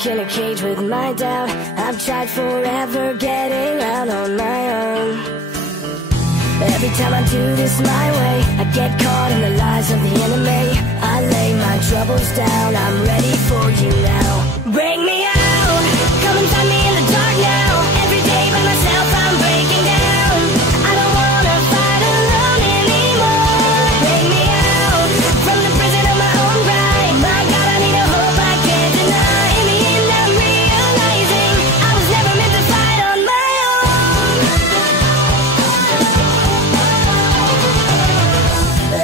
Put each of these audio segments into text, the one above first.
stuck in a cage with my doubt. I've tried forever getting out on my own. Every time I do this my way, I get caught in the lies of the enemy. I lay my troubles down, I'm ready for you now. Bring me out, come and find me in the dark now. Every day by myself I'm breaking down. I don't wanna fight alone anymore. Bring me out, from the prison of my own pride. My God, I need a hope I can't deny. In the end I'm realizing I was never meant to fight on my own.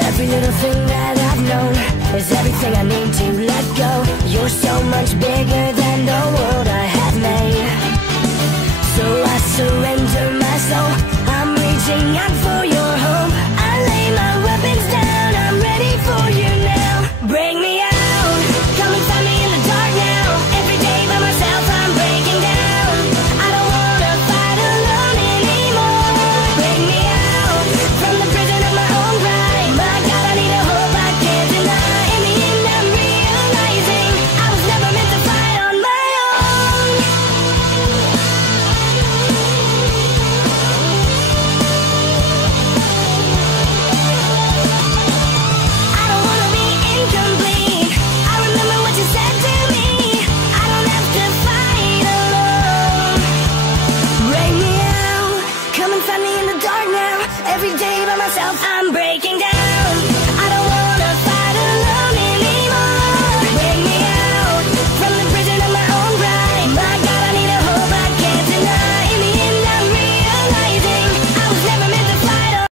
Every little thing that I've known is everything I need to let go. You're so much bigger than the world I have made. So I surrender my soul, I'm reaching out for your hope.